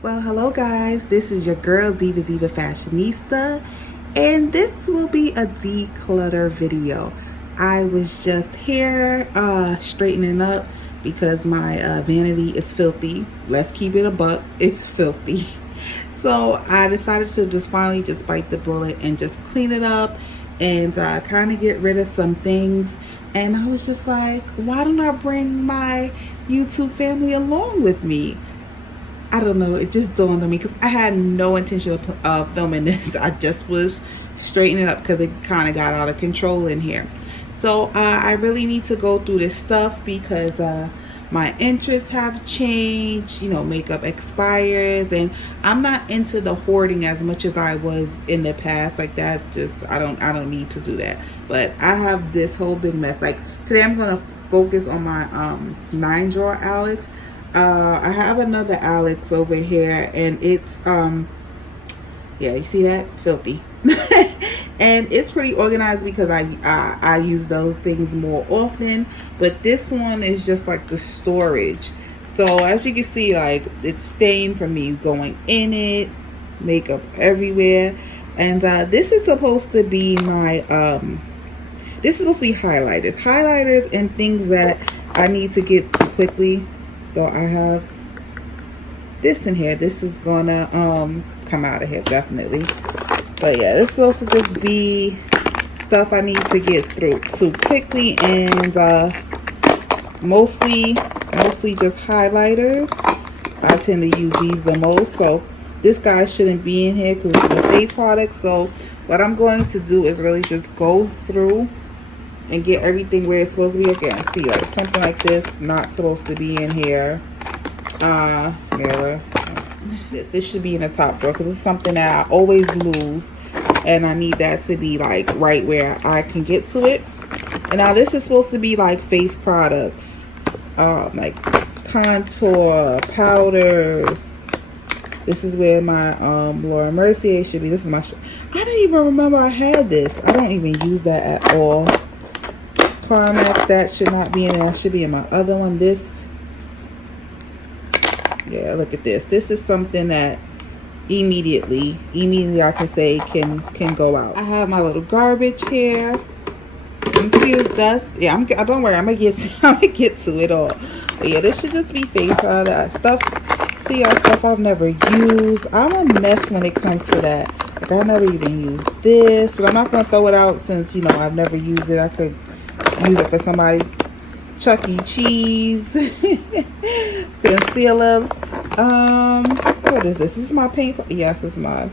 Well, hello guys, this is your girl DivaDivaFashionista, and this will be a declutter video. I was just here straightening up because my vanity is filthy. Let's keep it a buck, it's filthy. So I decided to just finally just bite the bullet and just clean it up and kind of get rid of some things. And I was just like, why don't I bring my YouTube family along with me? I don't know, it just dawned on me because I had no intention of filming this. I just was straightening up because it kind of got out of control in here. So I really need to go through this stuff because my interests have changed. You know, makeup expires, and I'm not into the hoarding as much as I was in the past. Like that, just I don't need to do that. But I have this whole big mess. Like today, I'm gonna focus on my 9-drawer Alex. I have another Alex over here, and it's yeah, you see that? Filthy. And it's pretty organized because I use those things more often, but this one is just like the storage. So as you can see, like it's stained from me going in it, makeup everywhere. And this is supposed to be my this is supposed to be highlighters and things that I need to get to quickly. So I have this in here. This is gonna come out of here definitely. But yeah, this is supposed to just be stuff I need to get through too quickly, and mostly just highlighters. I tend to use these the most. So this guy shouldn't be in here because it's a face product. So what I'm going to do is really just go through and get everything where it's supposed to be. Again, see, like something like this not supposed to be in here. Mirror. This should be in the top drawer because it's something that I always lose, and I need that to be like right where I can get to it. And now this is supposed to be like face products, like contour, powders. This is where my Laura Mercier should be. This is my I didn't even remember I had this. I don't even use that at all. Climax, that should not be in there. That should be in my other one. This, yeah, look at this. This is something that immediately I can say can go out. I have my little garbage here. You see this dust? Yeah, don't worry, I'm gonna get to it all. But yeah, this should just be face stuff. See, stuff I've never used. I'm a mess when it comes to that. Like I never even used this, but I'm not gonna throw it out since you know I've never used it. I could use it for somebody. Chuck E. Cheese. Concealer. What is this? This is my paint pot. Yes, this is my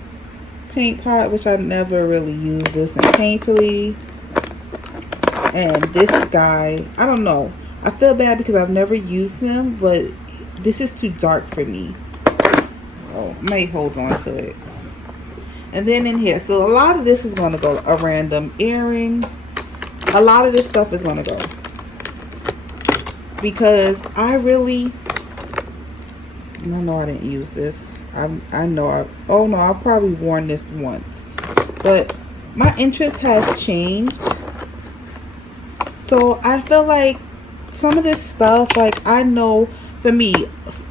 paint pot, which I never really use this in Painterly. And this guy, I don't know. I feel bad because I've never used him, but this is too dark for me. Oh, I may hold on to it. And then in here, so a lot of this is going to go. A random earring. A lot of this stuff is going to go. Because I know I didn't use this. I know oh no, I've probably worn this once. But my interest has changed. So I feel like some of this stuff, like I know for me,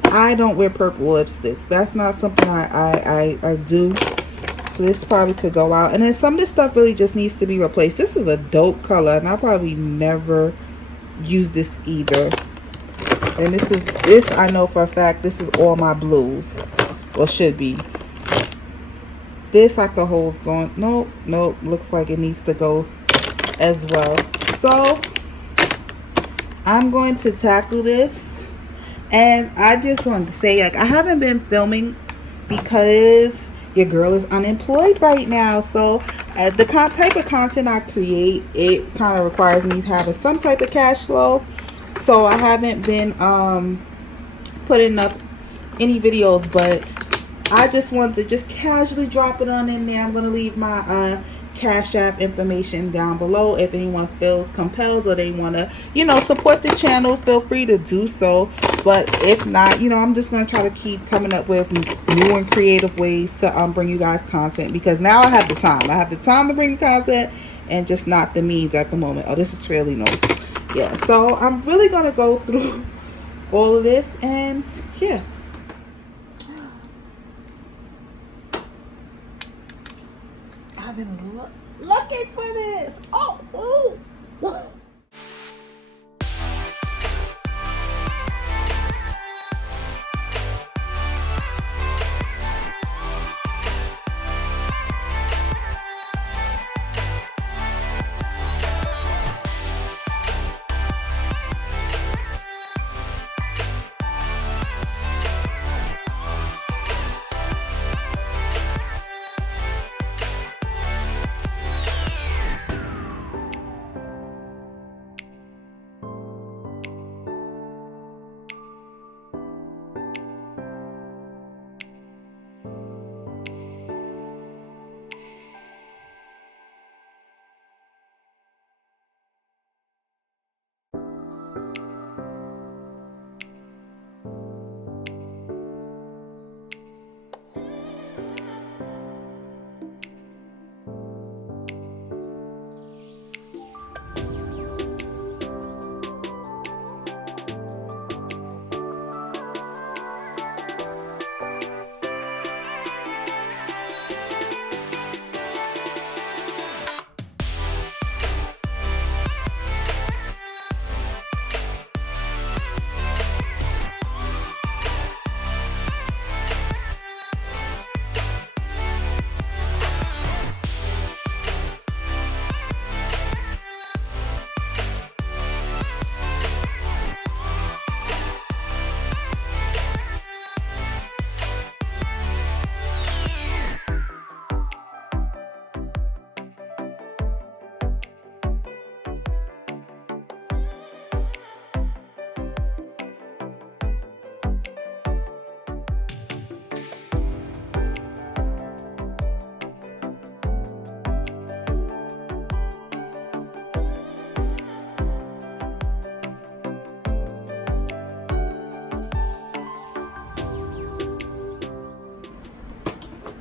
I don't wear purple lipstick. That's not something I do. So this probably could go out. And then some of this stuff really just needs to be replaced. This is a dope color, and I probably never use this either. And this I know for a fact, this is all my blues, or should be. This I could hold on. Nope, looks like it needs to go as well. So I'm going to tackle this. And I just wanted to say, like, I haven't been filming because your girl is unemployed right now. So the type of content I create, it kind of requires me having some type of cash flow. So I haven't been putting up any videos, but I just wanted to just casually drop it on in there. I'm going to leave my Cash App information down below. If anyone feels compelled or they want to, you know, support the channel, feel free to do so. But if not, you know, I'm just going to try to keep coming up with new and creative ways to bring you guys content, because now I have the time. I have the time to bring content and just not the means at the moment. Oh, this is fairly noise. Yeah, so I'm really going to go through all of this, and yeah. I've been looking for this. Oh, ooh.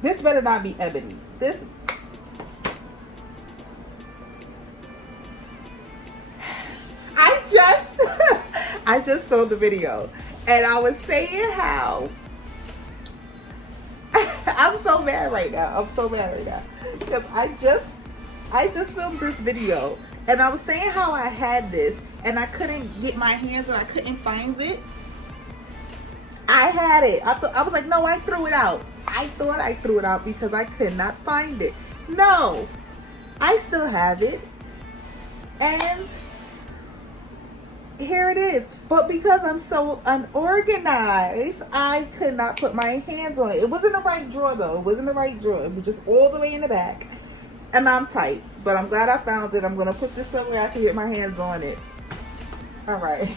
This better not be ebony. This. I just filmed the video and I was saying how I'm so mad right now. I'm so mad right now because I just filmed this video and I was saying how I had this and I couldn't get my hands on. I couldn't find it. I had it. I was like, no, I threw it out. I thought I threw it out because I could not find it. No, I still have it. And here it is. But because I'm so unorganized, I could not put my hands on it. It was in the right drawer though. It was in the right drawer. It was just all the way in the back. And I'm tight. But I'm glad I found it. I'm going to put this somewhere I can get my hands on it. All right.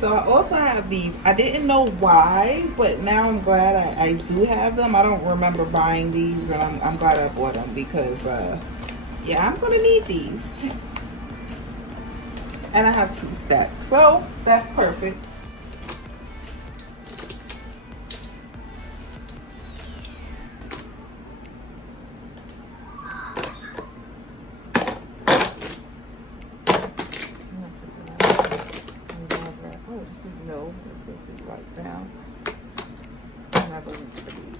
So I also have these. I didn't know why, but now I'm glad I do have them. I don't remember buying these, and I'm glad I bought them because, yeah, I'm going to need these. And I have 2 stacks, so that's perfect. No, this is right down. I never looked for these.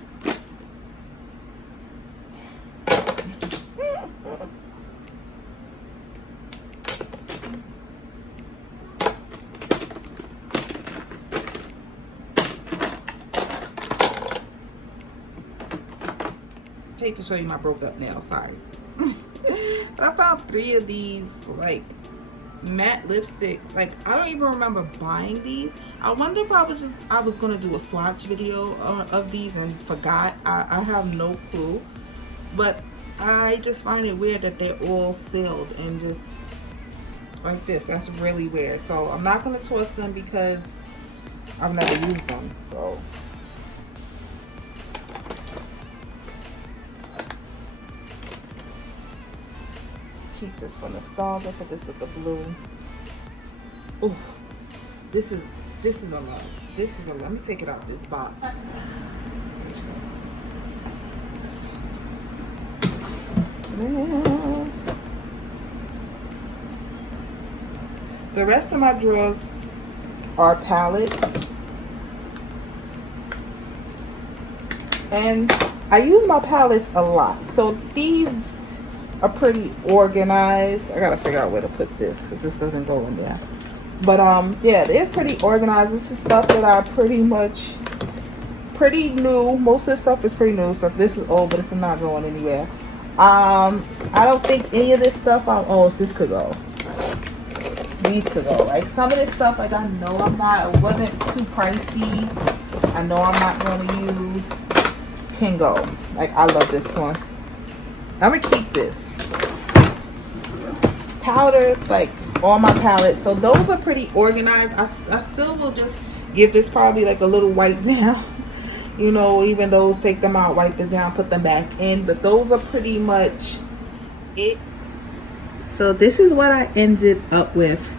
Hate to show you my broke up nail, sorry. But I found 3 of these like matte lipstick. Like I don't even remember buying these. I wonder if I was gonna do a swatch video of these and forgot. I have no clue, but I just find it weird that they're all sealed and just like this. That's really weird. So I'm not gonna toss them because I've never used them. So keep this for nostalgia. Put this with the blue. Oh, this is a lot. This is a lot. Let me take it out this box. The rest of my drawers are palettes, and I use my palettes a lot. So these are pretty organized. I gotta figure out where to put this because this doesn't go in there. But yeah, they're pretty organized. This is stuff that I pretty new. Most of this stuff is pretty new. So if this is old, but it's not going anywhere. I don't think any of this stuff, oh, this could go. These could go. Like some of this stuff, like I know it wasn't too pricey. I know I'm not going to use. Can go. Like I love this one. I'm going to keep this. Powders, like all my palettes. So those are pretty organized. I still will just give this probably like a little wipe down. You know, even those, take them out, wipe it down, put them back in. But those are pretty much it. So this is what I ended up with.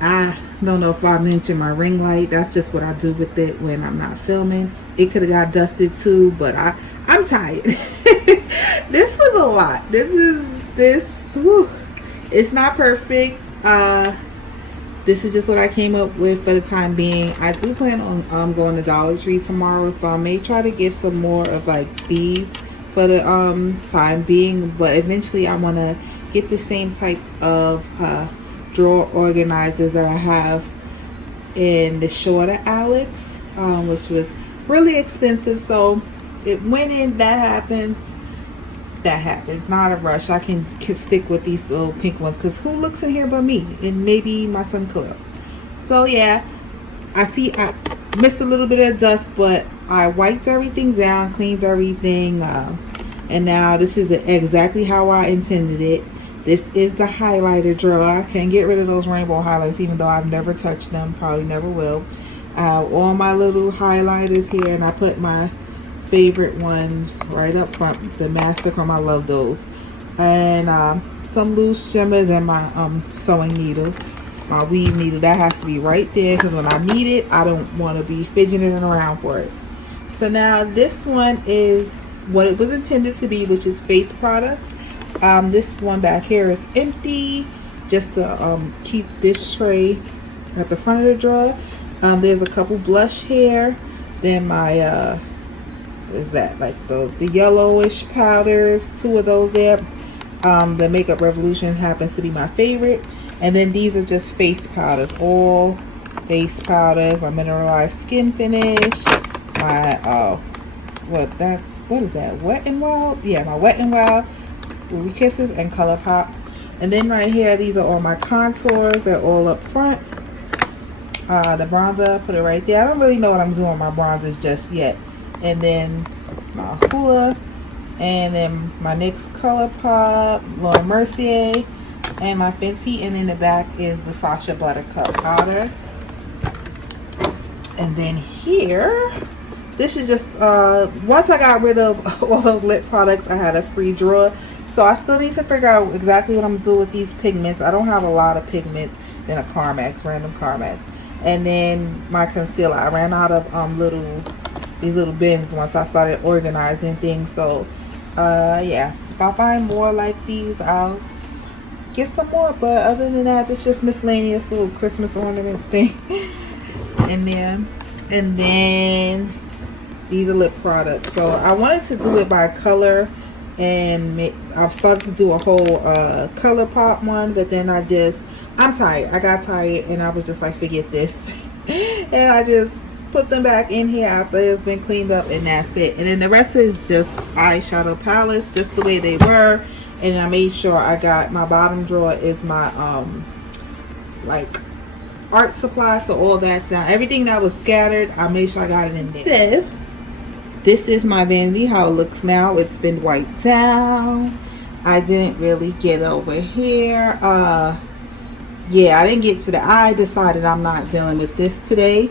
I don't know if I mentioned my ring light. That's just what I do with it when I'm not filming. It could have got dusted too, but I'm tired. This was a lot. Whew. It's not perfect. This is just what I came up with for the time being. I do plan on going to Dollar Tree tomorrow, so I may try to get some more of like these for the time being, but eventually I want to get the same type of drawer organizers that I have in the shorter Alex, which was really expensive. So it went in. That happens. Not a rush. I can stick with these little pink ones because who looks in here but me and maybe my son Clip. So yeah, I missed a little bit of dust, but I wiped everything down, cleaned everything, and now this is exactly how I intended it. This is the highlighter drawer. I can't get rid of those rainbow highlights, even though I've never touched them, probably never will. All my little highlighters here, and I put my favorite ones right up front, the Master Chrome. I love those. And some loose shimmers and my sewing needle, my weave needle. That has to be right there because when I need it, I don't want to be fidgeting around for it. So now this one is what it was intended to be, which is face products. This one back here is empty, just to keep this tray at the front of the drawer. There's a couple blush here. Then my what is that, like the yellowish powders, 2 of those there. The Makeup Revolution happens to be my favorite. And then these are just face powders, all face powders. My mineralized skin finish, my what is that, Wet n Wild? Yeah, my Wet n Wild, Ruby Kisses, and ColourPop. And then right here, these are all my contours. They're all up front. The bronzer, put it right there. I don't really know what I'm doing with my bronzers just yet. And then my Hoola, and then my NYX ColourPop, Laura Mercier, and my Fenty. And in the back is the Sacha Buttercup powder. And then here, this is just once I got rid of all those lip products, I had a free drawer. So I still need to figure out exactly what I'm doing with these pigments. I don't have a lot of pigments than a Carmex, random Carmex. And then my concealer, I ran out of these little bins once I started organizing things. So yeah, if I find more like these, I'll get some more. But other than that, it's just miscellaneous little Christmas ornament thing. and then these are lip products. So I wanted to do it by color, and I've started to do a whole ColourPop one, but then I'm tired. I got tired and I was just like, forget this. And I just put them back in here after it's been cleaned up, and that's it. And then the rest is just eyeshadow palettes, just the way they were. And I made sure I got my bottom drawer is my like art supply, so all that's down. Everything that was scattered, I made sure I got it in there. So this is my vanity, how it looks now. It's been wiped down. I didn't really get over here. Yeah, I didn't get to I decided I'm not dealing with this today.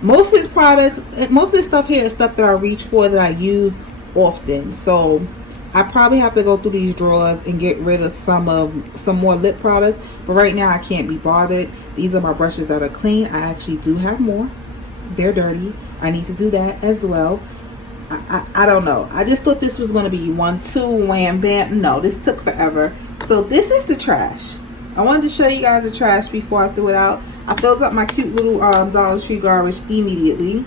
Most of this product, most of this stuff here is stuff that I reach for, that I use often. So I probably have to go through these drawers and get rid of some more lip products. But right now I can't be bothered. These are my brushes that are clean. I actually do have more. They're dirty. I need to do that as well. I don't know. I just thought this was going to be 1, 2, wham, bam. No, this took forever. So this is the trash. I wanted to show you guys the trash before I threw it out. I filled up my cute little Dollar Tree garbage immediately.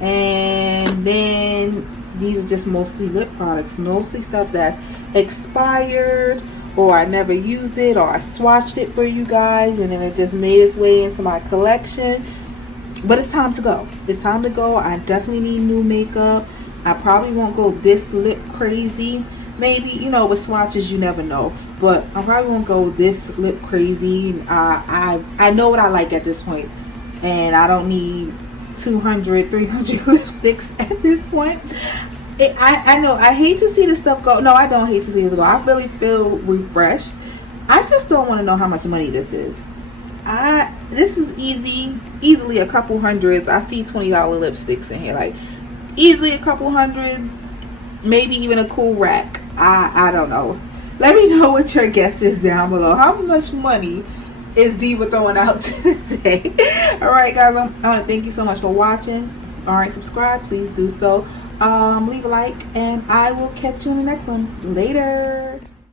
And then these are just mostly lip products, mostly stuff that's expired, or I never used it, or I swatched it for you guys and then it just made its way into my collection. But it's time to go. It's time to go. I definitely need new makeup. I probably won't go this lip crazy. Maybe, you know, with swatches you never know, but I probably won't go this lip crazy. I know what I like at this point, and I don't need 200, 300 lipsticks at this point. I know I hate to see this stuff go. No, I don't hate to see this go. I really feel refreshed. I just don't want to know how much money this is. This is easily a couple hundreds. I see $20 lipsticks in here, like easily a couple hundred, maybe even a cool rack. I don't know. Let me know what your guess is down below. How much money is Diva throwing out today? Alright guys, I want to thank you so much for watching. Alright, subscribe, please do so. Leave a like, and I will catch you in the next one. Later.